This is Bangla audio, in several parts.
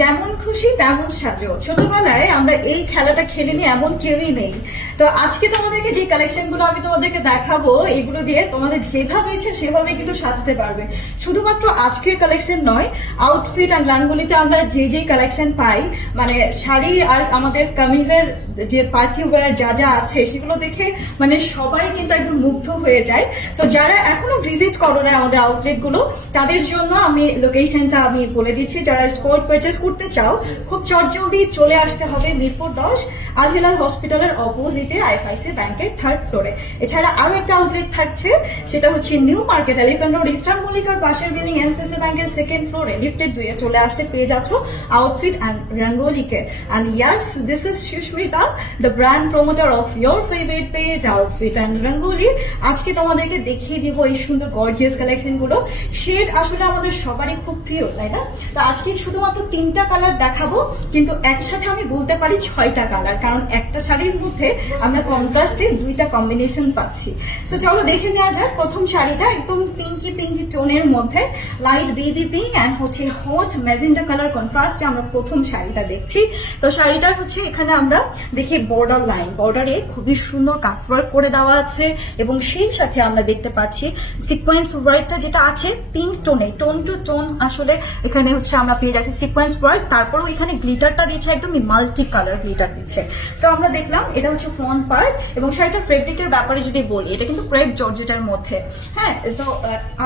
যেমন খুশি তেমন সাজো। ছোটবেলায় আমরা এই খেলাটা খেলিনি এমন কেউই নেই। তো আজকে তোমাদেরকে যে কালেকশন গুলো আমি তোমাদেরকে দেখাবো, এগুলো দিয়ে তোমাদের যেভাবে ইচ্ছে সেভাবে কিন্তু সাজতে পারবে। শুধুমাত্র আজকের কালেকশন নয়, আউটফিট আর রাঙ্গুলিতে আমরা যে কালেকশন পাই, মানে শাড়ি আর আমাদের কামিজের যে পার্টি ওয়্যার যা যা আছে সেগুলো দেখে মানে সবাই কিন্তু একদম মুগ্ধ হয়ে যায়। তো যারা এখনো ভিজিট করো না আমাদের আউটলেট গুলো, তাদের জন্য আমি লোকেশনটা আমি বলে দিচ্ছি। যারা স্পট পারচেস করতে চাও, খুব চটজলদি চলে আসতে হবে মিরপুর 10 আল হিলাল হসপিটালের অপোজিটে আইএফআইসি ব্যাংকের 3rd ফ্লোরে। এছাড়া আরো একটা আউটলেট থাকছে, সেটা হচ্ছে New Market Elephant Road Eastern মল্লিকার পাশের বিল্ডিং এনসিসি ব্যাংকের 2nd ফ্লোরে লিফটের 2 এ চলে আসতে পেয়ে যাচ্ছ আউটফিট অ্যান্ড রঙ্গোলিকে। And yes, this is Susmita, the brand promoter of your favorite page outfit and rangoli। আজকে তোমাদেরকে দেখিয়ে দিব এই সুন্দর গর্জিয়াস কালেকশন গুলো। শেড আসলে আমাদের সবারই খুব প্রিয়, তাই না? তো আজকে শুধুমাত্র 3টা কালার দেখাবো, কিন্তু একসাথে আমি বলতে পারি 6টা কালার, কারণ একটা শাড়ির মধ্যে আমরা কন্ট্রাস্টে 2টা কম্বিনেশন পাচ্ছি। তো চলো দেখে নেওয়া যাক। প্রথম শাড়িটা একদম পিঙ্কি টোনের মধ্যে, লাইট বেবি পিঙ্ক অ্যান্ড হচ্ছে হট ম্যাজেন্টা কালার কন্ট্রাস্টে আমরা প্রথম শাড়িটা দেখছি। তো শাড়িটার হচ্ছে এখানে আমরা দেখি বর্ডার লাইন, বর্ডারে খুবই সুন্দর কাটওয়ার্ক করে দেওয়া আছে, এবং সেই সাথে আমরা দেখতে পাচ্ছি সিকোয়েন্স ওয়ার্কটা যেটা আছে পিঙ্ক টোনে, টোন টু টোন আসলে এখানে হচ্ছে আমরা পেয়ে যাচ্ছি সিকোয়েন্স ওয়ার্ক। তারপরেও এখানে গ্লিটারটা দিচ্ছে একদম মাল্টি কালার গ্লিটার দিচ্ছে। সো আমরা দেখলাম এটা হচ্ছে ফ্রন্ট পার্ট। এবং শাড়িটার ফেব্রিকের ব্যাপারে যদি বলি, এটা কিন্তু ক্রেপ জর্জেটের মধ্যে। হ্যাঁ, সো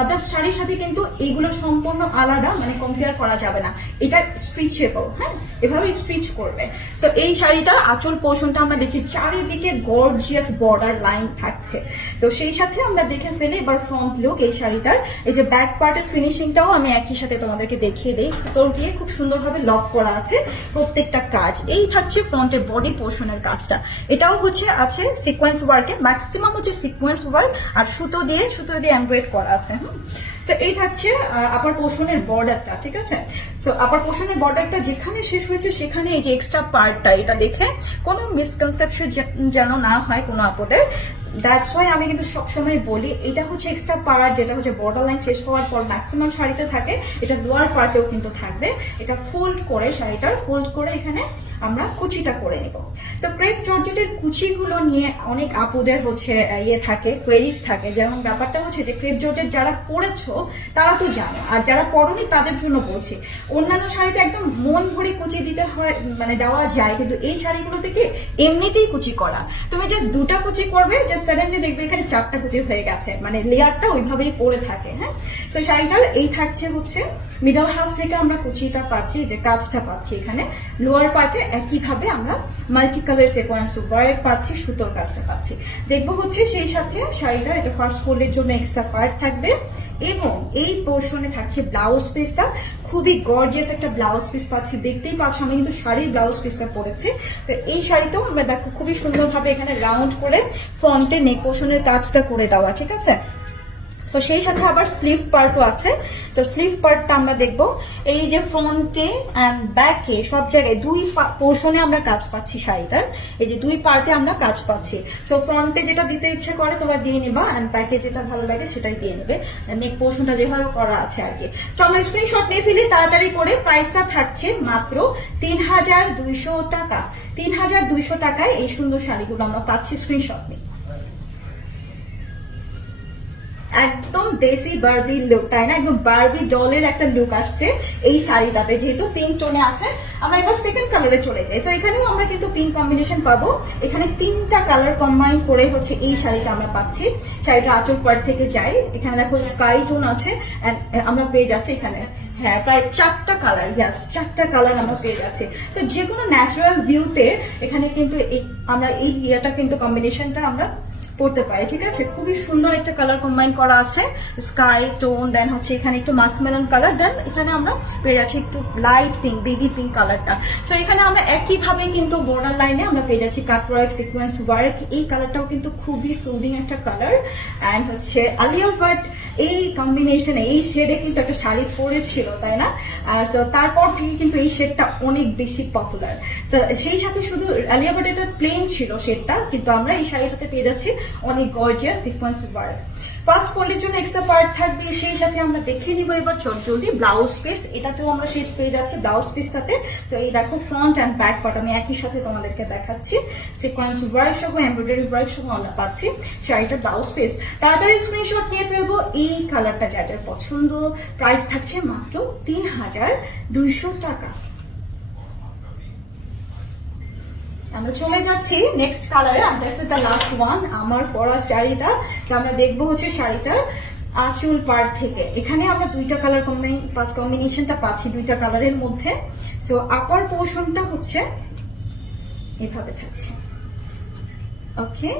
আদার্স শাড়ির সাথে কিন্তু এইগুলো সম্পূর্ণ আলাদা, মানে কম্পেয়ার করা যাবে না। এটা স্ট্রিচেবল, হ্যাঁ, এভাবে স্ট্রিচ করবে। সো এই শাড়িটার আঁচল পোর্শনটা আমরা দেখছি চারিদিকে গর্জিয়াস বর্ডার লাইন থাকছে। তো সেই সাথে আমরা দেখে ফেলি এবার ফ্রন্ট লুক এই শাড়িটার। এই যে ব্যাক পার্টের ফিনিশিংটাও আমি একই সাথে তোমাদেরকে দেখিয়ে দিই। সুতোর দিয়ে খুব সুন্দরভাবে লক করা আছে প্রত্যেকটা কাজ। এই থাকছে ফ্রন্টের বডি পোর্শনের কাজটা, এটাও হচ্ছে আছে সিকোয়েন্স ওয়ার্কে, ম্যাক্সিমাম হচ্ছে সিকোয়েন্স ওয়ার্ক আর সুতো দিয়ে এমব্রয়েড করা আছে। সো এই থাকছে আপার পোর্শনের বর্ডারটা, ঠিক আছে? সো আপার পোর্শনের বর্ডারটা যেখানে শেষ হয়েছে সেখানে এই যে এক্সট্রা পার্টটা, এটা দেখে কোনো মিসকনসেপশন যেন না হয় কোনো আপদের। দ্যাটস ওয়াই আমি কিন্তু সবসময় বলি এটা হচ্ছে এক্সট্রা পার্ট, যেটা হচ্ছে বর্ডার লাইন শেষ হওয়ার পর ম্যাক্সিমাম শাড়িতে থাকে, এটা লোয়ার পার্টেও কিন্তু থাকবে। এটা ফোল্ড করে, শাড়িটার ফোল্ড করে এখানে আমরা কুচিটা করে নিব। সো ক্রেপ জর্জেটের কুচিগুলো নিয়ে অনেক আপুদের হচ্ছে থাকে, কোয়েরিজ থাকে। যেমন ব্যাপারটা হচ্ছে যে ক্রেপ জর্জেট যারা পরেছো তারা তো জানো, আর যারা পরনি তাদের জন্য বলছি। অন্যান্য শাড়িতে একদম মন ভরে কুচি দিতে হয়, মানে দেওয়া যায়, কিন্তু এই শাড়িগুলো থেকে এমনিতেই কুচি করা। তুমি জাস্ট 2টা কুচি করবে, সাডেনলি দেখবে এখানে 4টা কুচি হয়ে গেছে, মানে লেয়ারটা ওইভাবেই পড়ে থাকে। হ্যাঁ, তো শাড়িটার এই থাকছে হচ্ছে মিডল হাফ থেকে আমরা কুচিটা পাচ্ছি, যে কাজটা পাচ্ছি এখানে। লোয়ার পার্টে একইভাবে আমরা মাল্টি কালার সিকোয়েন্স ওয়ার্ক পাচ্ছি, সুতোর কাজটা পাচ্ছি। দেখবো হচ্ছে সেই সাথে শাড়িটার এটা ফার্স্ট ফোল্ডের জন্য এক্সট্রা পার্ট থাকবে, এবং এই পোর্শনে থাকছে ব্লাউজ পিসটা। খুবই গর্জিয়াস একটা ব্লাউজ পিস পাচ্ছি, দেখতেই পাচ্ছ আমি কিন্তু শাড়ির ব্লাউজ পিসটা পরেছি। তো এই শাড়িতেও আমরা দেখো খুবই সুন্দরভাবে এখানে রাউন্ড করে ফ্রন্টে নেক পোর্শনের কাজটা করে দেওয়া, ঠিক আছে? সো সেই সাথে আবার স্লিভ পার্টও আছে। সো স্লিভ পার্টটা আমরা দেখবো এই যে ফ্রন্টে অ্যান্ড ব্যাকে সব জায়গায় 2 পোর্শনে আমরা কাজ পাচ্ছি শাড়িটার। এই যে 2 পার্টে আমরা কাজ পাচ্ছি। সো ফ্রন্টে যেটা দিতে ইচ্ছে করে তোমরা দিয়ে নিবা, অ্যান্ড ব্যাকে যেটা ভালো লাগে সেটাই দিয়ে নেবে, নেক পোর্শনটা যেভাবে করা আছে আর কি। সো আমরা স্ক্রিনশট নিয়ে ফেলি তাড়াতাড়ি করে। প্রাইসটা থাকছে মাত্র 3200 টাকা। 3200 টাকায় এই সুন্দর শাড়িগুলো আমরা পাচ্ছি। স্ক্রিনশট নিই। একদম দেশি বারবি লুক, তাই না? একদম বারবি ডলের একটা লুক আসছে এই শাড়িটাতে, যেহেতু পিঙ্ক টোনে আছে। আমরা এবার সেকেন্ড কালারে চলে যাই। সো এখানেও আমরা কিন্তু পিঙ্ক কম্বিনেশন পাবো। এখানে 3টা কালার কম্বাইন করে হচ্ছে এই শাড়িটা আমরা পাচ্ছি। শাড়িটা আঁচল পার্ট থেকে যাই, এখানে দেখো স্কাই টোন আছে, আমরা পেয়ে যাচ্ছি এখানে হ্যাঁ প্রায় 4টা কালার। ইয়াস, 4টা কালার আমরা পেয়ে যাচ্ছি। সো যে কোনো ন্যাচারাল ভিউতে এখানে কিন্তু আমরা এই ইয়েটা কিন্তু কম্বিনেশনটা আমরা পড়তে পারি, ঠিক আছে? খুবই সুন্দর একটা কালার কম্বাইন করা আছে, স্কাই টোন, দেন হচ্ছে এখানে একটু মাস্ক মেলন কালার, দেন এখানে আমরা পেয়ে যাচ্ছি একটু লাইট পিঙ্ক, বেবি পিঙ্ক কালারটা। সো এখানে আমরা একইভাবে কিন্তু বর্ডার লাইনে আমরা পেয়ে যাচ্ছি কাটওয়ার্ক, সিকোয়েন্স ওয়ার্ক। এই কালারটাও কিন্তু খুবই সুদিং একটা কালার। অ্যান্ড হচ্ছে আলিয়া ভাট এই কম্বিনেশনে, এই শেডে কিন্তু একটা শাড়ি পরেছিল, তাই না? সো তারপর থেকে কিন্তু এই শেডটা অনেক বেশি পপুলার। সো সেই সাথে শুধু আলিয়া ভাট এটা প্লেন ছিল শেডটা, কিন্তু আমরা এই শাড়িটাতে পেয়ে যাচ্ছি অনেক গর্জিয়াস সিকোয়েন্স ওয়ার্ক। ফার্স্ট ফোল্ডের জন্য এক্সট্রা পার্ট থাকবে, সেই সাথে আমরা দেখে নিব এবার জলদি ব্লাউজ পিস। এটাতেও আমরা শেড পেয়ে যাচ্ছি ব্লাউজ পিসটাতে। তো এই দেখো ফ্রন্ট অ্যান্ড ব্যাক পার্ট আমি একই সাথে তোমাদেরকে দেখাচ্ছি, সিকোয়েন্স ওয়ার্ক সহ এমব্রয়ডারি ওয়ার্ক সহ আমরা পাচ্ছি শাড়িটা ব্লাউজ পিস। তাড়াতাড়ি স্ক্রিনশট নিয়ে ফেলবো। এই কালারটা যার যার পছন্দ, প্রাইস থাকছে মাত্র ৩,২০০ টাকা। আমরা চলে যাচ্ছি নেক্সট কালারে, and this is the last one আমার পরা শাড়িটা। যে আমরা দেখবো হচ্ছে শাড়িটার আঁচল পাড় থেকে। এখানে আমরা দুইটা কালার কম্বিনেশনটা পাচ্ছি দুইটা কালারের মধ্যে। সো আপার পোর্শনটা হচ্ছে এভাবে থাকছে, ওকে।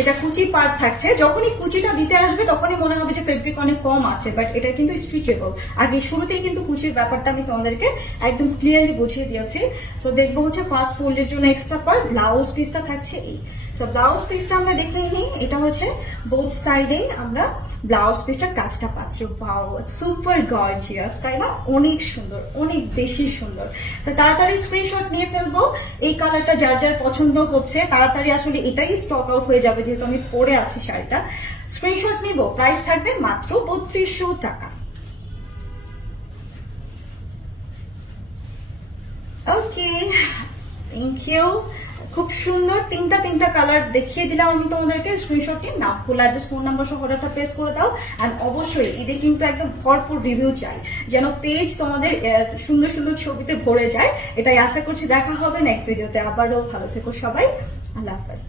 এটা কুচি পার্ট থাকছে, যখনই কুচিটা দিতে আসবে তখনই মনে হবে যে ফেব্রিক অনেক কম আছে, বাট এটা কিন্তু স্ট্রিচেবল। আগে শুরুতেই কিন্তু কুচির ব্যাপারটা আমি তোমাদেরকে একদম ক্লিয়ারলি বুঝিয়ে দিয়েছি। সো দেখবো হচ্ছে ফার্স্ট ফোল্ডের জন্য এক্সট্রা পার্ট, ব্লাউজ পিসটা থাকছে এই। সো ব্লাউজ পিসটা আমরা দেখেই নিই, এটা হচ্ছে বোথ সাইডেই আমরা ব্লাউজ পিসের কাজটা পাচ্ছি। ওয়াও, সুপার গর্জিয়াস, তাই না? অনেক সুন্দর, অনেক বেশি সুন্দর। তো তাড়াতাড়ি স্ক্রিনশট নিয়ে ফেলবো। এই কালারটা যার যার পছন্দ হচ্ছে তাড়াতাড়ি, আসলে এটাই স্টক আউট হয়ে যাবে যেহেতু আমি পরে আছি শাড়িটা। স্ক্রিনশট নিব, প্রাইস থাকবে মাত্র ৩২০০ টাকা। ওকে, থ্যাংক ইউ। খুব সুন্দর তিনটা কালার দেখিয়ে দিলাম আমি তোমাদেরকে। স্ক্রিনশট নিয়ে নাম, ফুল অ্যাড্রেস, ফোন নাম্বার সহ অর্ডারটা প্লেস করে দাও। অ্যান্ড অবশ্যই ঈদে কিন্তু একদম ভরপুর রিভিউ চাই, যেন পেজ তোমাদের সুন্দর সুন্দর ছবিতে ভরে যায়। এটাই আশা করছি। দেখা হবে নেক্সট ভিডিওতে। আবারও ভালো থেকো সবাই, আল্লাহ হাফেজ।